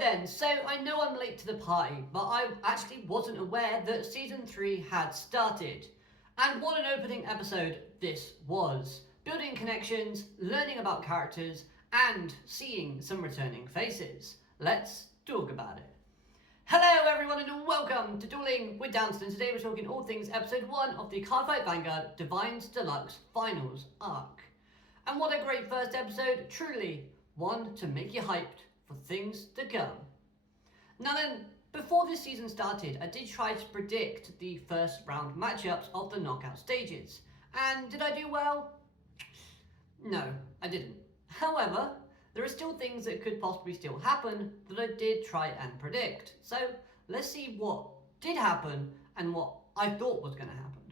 then, so I know I'm late to the party, but I actually wasn't aware that Season 3 had started. And what an opening episode this was. Building connections, learning about characters, and seeing some returning faces. Let's talk about it. Hello everyone and welcome to Dueling with Downston. Today we're talking all things episode 1 of the Cardfight Vanguard Divinez Deluxe Finals arc. And what a great first episode, truly one to make you hyped for things to come. Now then, before this season started, I did try to predict the first round matchups of the knockout stages. And did I do well? No, I didn't. However, there are still things that could possibly still happen that I did try and predict. So let's see what did happen and what I thought was going to happen.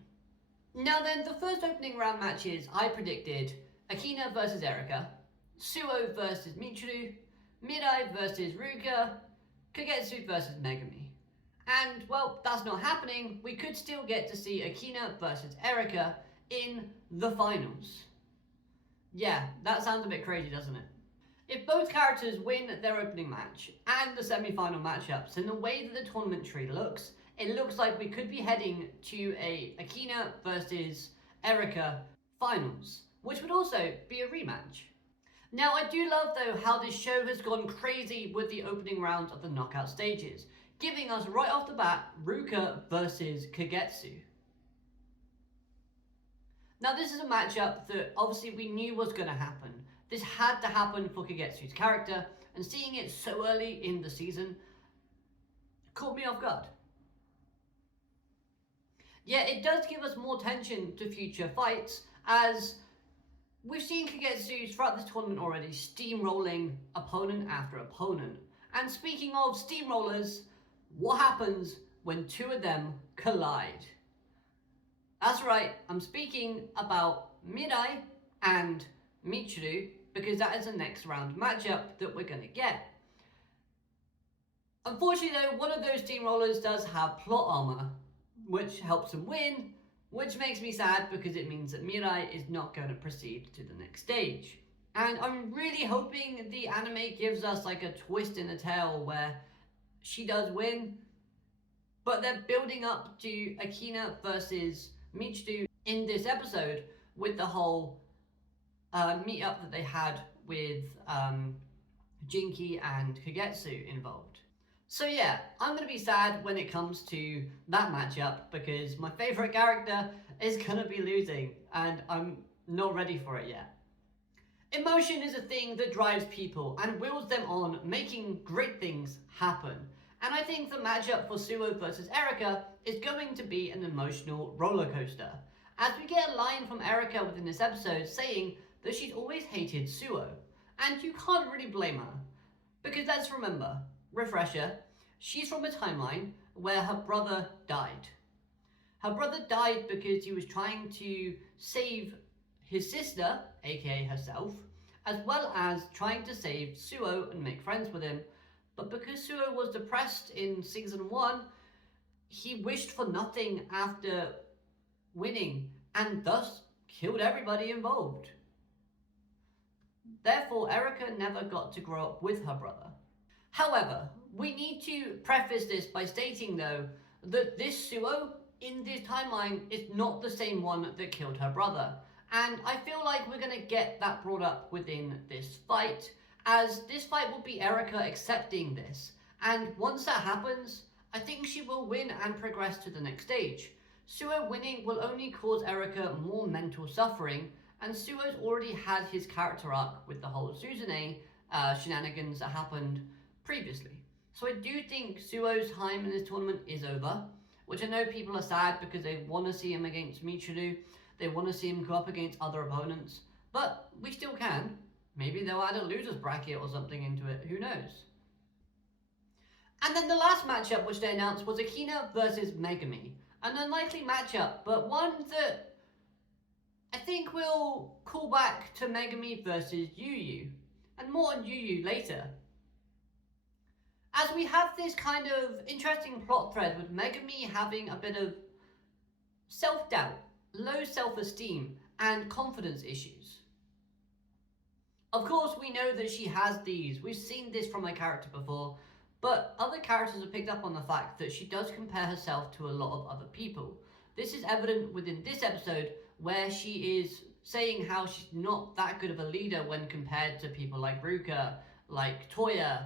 Now then, the first opening round matches I predicted Akina versus Erika, Suo versus Michiru, Mirai versus Ruka, Kagetsu versus Megami. And, well, that's not happening. We could still get to see Akina versus Erika in the finals. Yeah, that sounds a bit crazy, doesn't it? If both characters win their opening match and the semi-final matchups, in the way that the tournament tree looks, it looks like we could be heading to a Akina versus Erika finals, which would also be a rematch. Now, I do love, though, how this show has gone crazy with the opening rounds of the knockout stages, giving us right off the bat Ruka versus Kagetsu. Now, this is a matchup that obviously we knew was going to happen. This had to happen for Kagetsu's character, and seeing it so early in the season caught me off guard. Yeah, it does give us more tension to future fights, as we've seen Kagetsu throughout this tournament already steamrolling opponent after opponent. And speaking of steamrollers, what happens when two of them collide? That's right, I'm speaking about Mirai and Michiru, because that is the next round matchup that we're going to get. Unfortunately though, one of those steamrollers does have plot armor, which helps him win, which makes me sad because it means that Mirai is not going to proceed to the next stage. And I'm really hoping the anime gives us like a twist in the tale where she does win, but they're building up to Akina versus Michiru in this episode with the whole meetup that they had with Jinki and Kagetsu involved. So yeah, I'm going to be sad when it comes to that matchup because my favourite character is going to be losing and I'm not ready for it yet. Emotion is a thing that drives people and wills them on, making great things happen. And I think the matchup for Suo versus Erika is going to be an emotional roller coaster, as we get a line from Erika within this episode saying that she's always hated Suo, and you can't really blame her. Because let's remember, refresher, she's from a timeline where her brother died. Her brother died because he was trying to save his sister, aka herself, as well as trying to save Suo and make friends with him. But because Suo was depressed in season 1, he wished for nothing after winning and thus killed everybody involved. Therefore, Erika never got to grow up with her brother. However, we need to preface this by stating though that this Suo in this timeline is not the same one that killed her brother. And I feel like we're going to get that brought up within this fight, as this fight will be Erika accepting this. And once that happens, I think she will win and progress to the next stage. Suo winning will only cause Erika more mental suffering, and Suo's already had his character arc with the whole Suzune shenanigans that happened previously. So I do think Suo's time in this tournament is over, which I know people are sad because they want to see him against Michiru, they want to see him go up against other opponents, but we still can. Maybe they'll add a loser's bracket or something into it, who knows? And then the last matchup which they announced was Akina versus Megami. An unlikely matchup, but one that I think we'll call back to Megami versus Yu, and more on Yu later. As we have this kind of interesting plot thread with Megami having a bit of self-doubt, low self-esteem, and confidence issues. Of course, we know that she has these. We've seen this from her character before, But other characters have picked up on the fact that she does compare herself to a lot of other people. This is evident within this episode where she is saying how she's not that good of a leader when compared to people like Ruka, like Toya,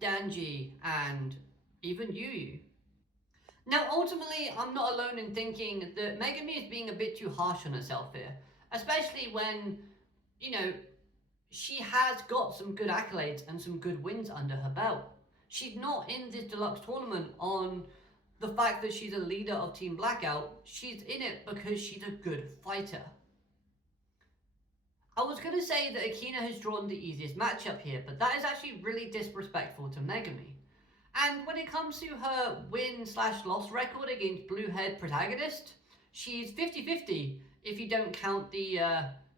Danji, and even Yu. Now, ultimately, I'm not alone in thinking that Megami is being a bit too harsh on herself here, especially when, you know, she has got some good accolades and some good wins under her belt. She's not in this deluxe tournament on the fact that she's a leader of Team Blackout. She's in it because she's a good fighter. I was going to say that Akina has drawn the easiest matchup here, but that is actually really disrespectful to Megami. And when it comes to her win/loss record against Blue-haired protagonist, she's 50-50 if you don't count the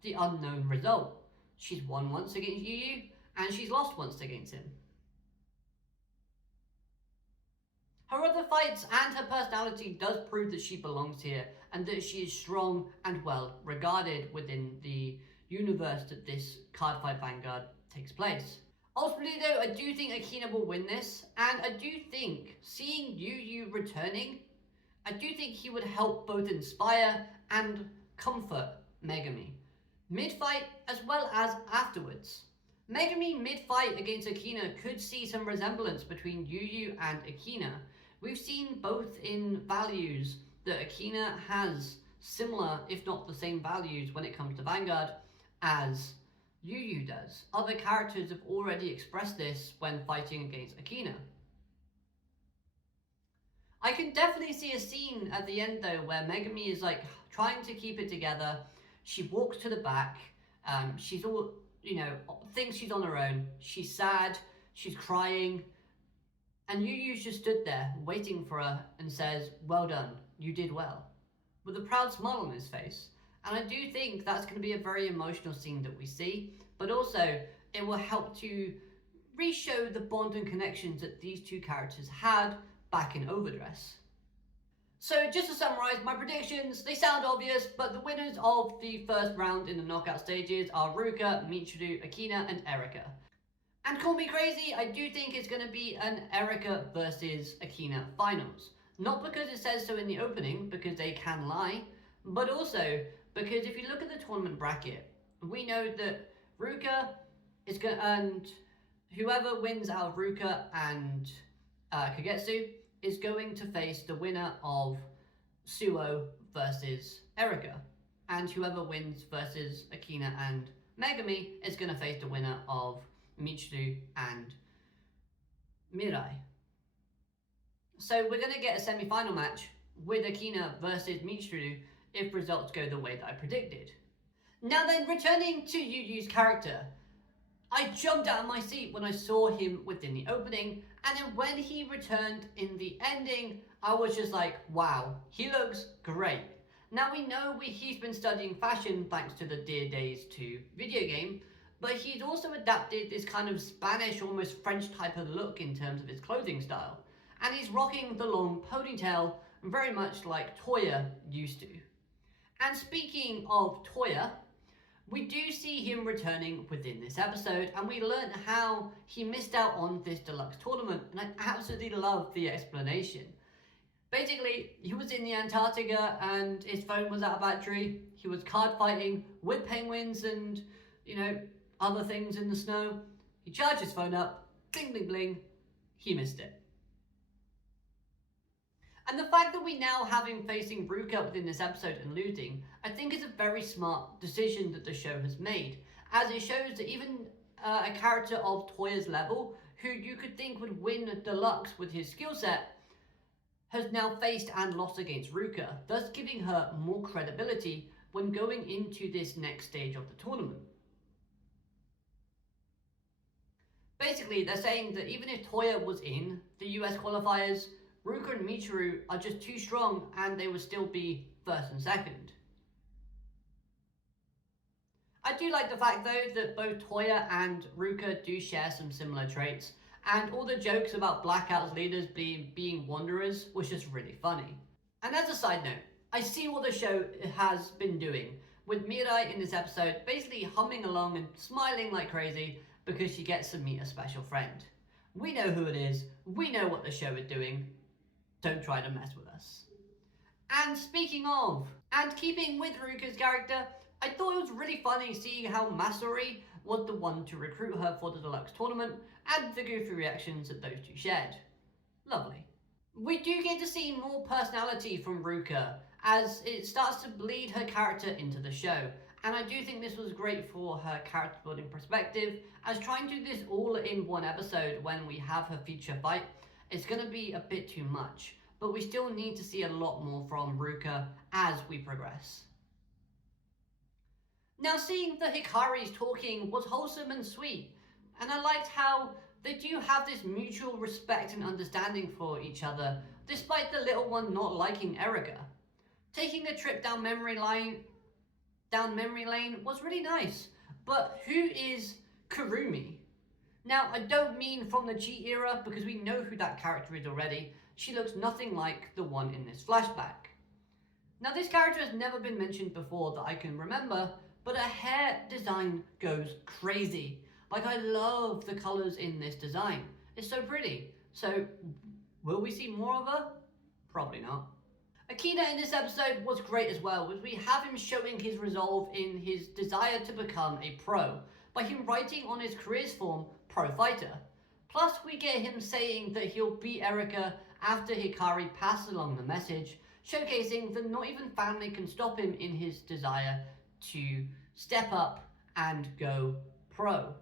unknown result. She's won once against Yu, and she's lost once against him. Her other fights and her personality does prove that she belongs here, and that she is strong and well regarded within the universe that this Cardfight Vanguard takes place. Ultimately though, I do think Akina will win this, and I do think seeing Yu returning, I do think he would help both inspire and comfort Megami. Mid-fight as well as afterwards. Megami mid-fight against Akina could see some resemblance between Yu and Akina. We've seen both in values that Akina has similar, if not the same values when it comes to Vanguard as Yu does. Other characters have already expressed this when fighting against Akina. I can definitely see a scene at the end though where Megami is like trying to keep it together. She walks to the back. She's all, thinks she's on her own. She's sad. She's crying. And Yu just stood there waiting for her and says, "Well done, you did well," with a proud smile on his face. And I do think that's going to be a very emotional scene that we see, but also it will help to re-show the bond and connections that these two characters had back in Overdress. So just to summarise, my predictions, they sound obvious, but the winners of the first round in the knockout stages are Ruka, Michiru, Akina, and Erika. And call me crazy, I do think it's going to be an Erika versus Akina finals. Not because it says so in the opening, because they can lie, but also because if you look at the tournament bracket, we know that Ruka is going to, and whoever wins out of Ruka and Kagetsu is going to face the winner of Suo versus Erika. And whoever wins versus Akina and Megami is going to face the winner of Michiru and Mirai. So we're going to get a semi-final match with Akina versus Michiru if results go the way that I predicted. Now then, returning to Yu's character, I jumped out of my seat when I saw him within the opening, and then when he returned in the ending, I was just like, wow, he looks great. Now we know he's been studying fashion thanks to the Dear Days 2 video game, but he's also adapted this kind of Spanish, almost French type of look in terms of his clothing style. And he's rocking the long ponytail, very much like Toya used to. And speaking of Toya, we do see him returning within this episode, and we learn how he missed out on this deluxe tournament, and I absolutely love the explanation. Basically, he was in the Antarctica and his phone was out of battery. He was card fighting with penguins and, other things in the snow. He charged his phone up, bling bling bling, he missed it. And the fact that we now have him facing Ruka within this episode and losing, I think is a very smart decision that the show has made, as it shows that even a character of Toya's level, who you could think would win Deluxe with his skill set, has now faced and lost against Ruka, thus giving her more credibility when going into this next stage of the tournament. Basically, they're saying that even if Toya was in the US qualifiers, Ruka and Michiru are just too strong and they would still be first and second. I do like the fact though that both Toya and Ruka do share some similar traits, and all the jokes about Blackout's leaders being wanderers was just really funny. And as a side note, I see what the show has been doing, with Mirai in this episode basically humming along and smiling like crazy because she gets to meet a special friend. We know who it is, we know what the show is doing. Don't try to mess with us. And speaking of, and keeping with Ruka's character, I thought it was really funny seeing how Masori was the one to recruit her for the Deluxe tournament and the goofy reactions that those two shared. Lovely. We do get to see more personality from Ruka as it starts to bleed her character into the show, and I do think this was great for her character building perspective, as trying to do this all in one episode when we have her feature fight is going to be a bit too much, but we still need to see a lot more from Ruka as we progress. Now, seeing the Hikaris talking was wholesome and sweet, and I liked how they do have this mutual respect and understanding for each other, despite the little one not liking Erika. Taking a trip down memory lane was really nice, but who is Kurumi? Now, I don't mean from the G era, because we know who that character is already. She looks nothing like the one in this flashback. Now, this character has never been mentioned before that I can remember, but her hair design goes crazy. Like, I love the colours in this design. It's so pretty. So, will we see more of her? Probably not. Akina in this episode was great as well, as we have him showing his resolve in his desire to become a pro, by him writing on his careers form, Pro Fighter. Plus, we get him saying that he'll beat Erika after Hikari passes along the message, showcasing that not even family can stop him in his desire to step up and go pro.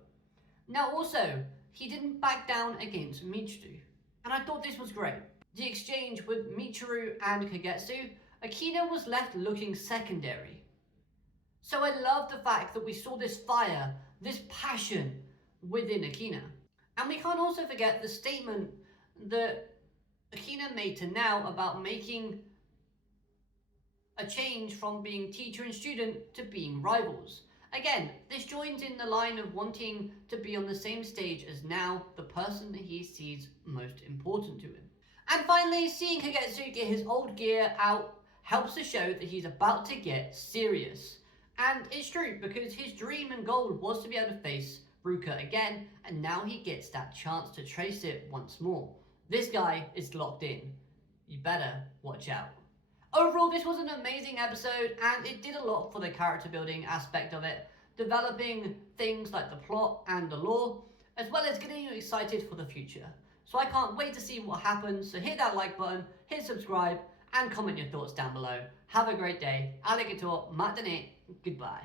Now also, he didn't back down against Michiru, and I thought this was great. The exchange with Michiru and Kagetsu, Akina was left looking secondary. So I love the fact that we saw this fire, this passion within Akina. And we can't also forget the statement that Akina made to Now about making a change from being teacher and student to being rivals. Again, this joins in the line of wanting to be on the same stage as Now, the person that he sees most important to him. And finally, seeing Kagetsu get his old gear out helps to show that he's about to get serious. And it's true, because his dream and goal was to be able to face Ruka again, and now he gets that chance to trace it once more. This guy is locked in. You better watch out. Overall, this was an amazing episode, and it did a lot for the character building aspect of it, developing things like the plot and the lore, as well as getting you excited for the future. So I can't wait to see what happens, so hit that like button, hit subscribe, and comment your thoughts down below. Have a great day. Alligator, matane, goodbye.